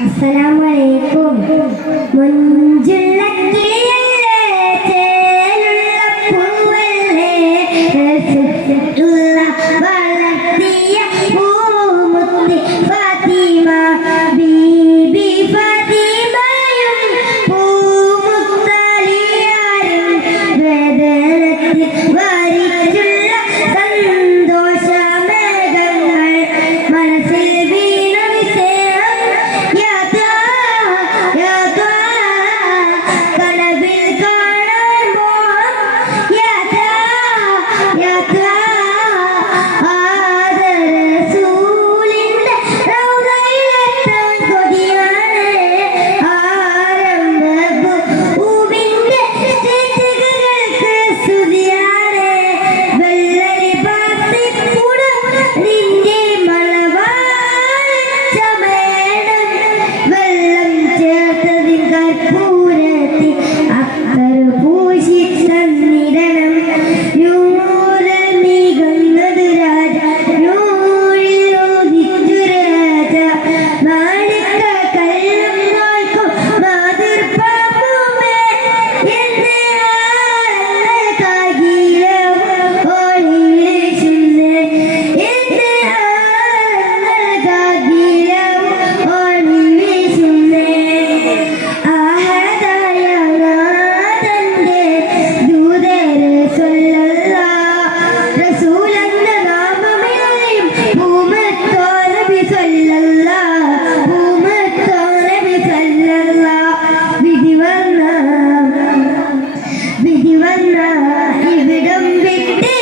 അസ്സലാമലൈക്കും മുഞ്ചുള്ള ഇവിടം വിട്ടേ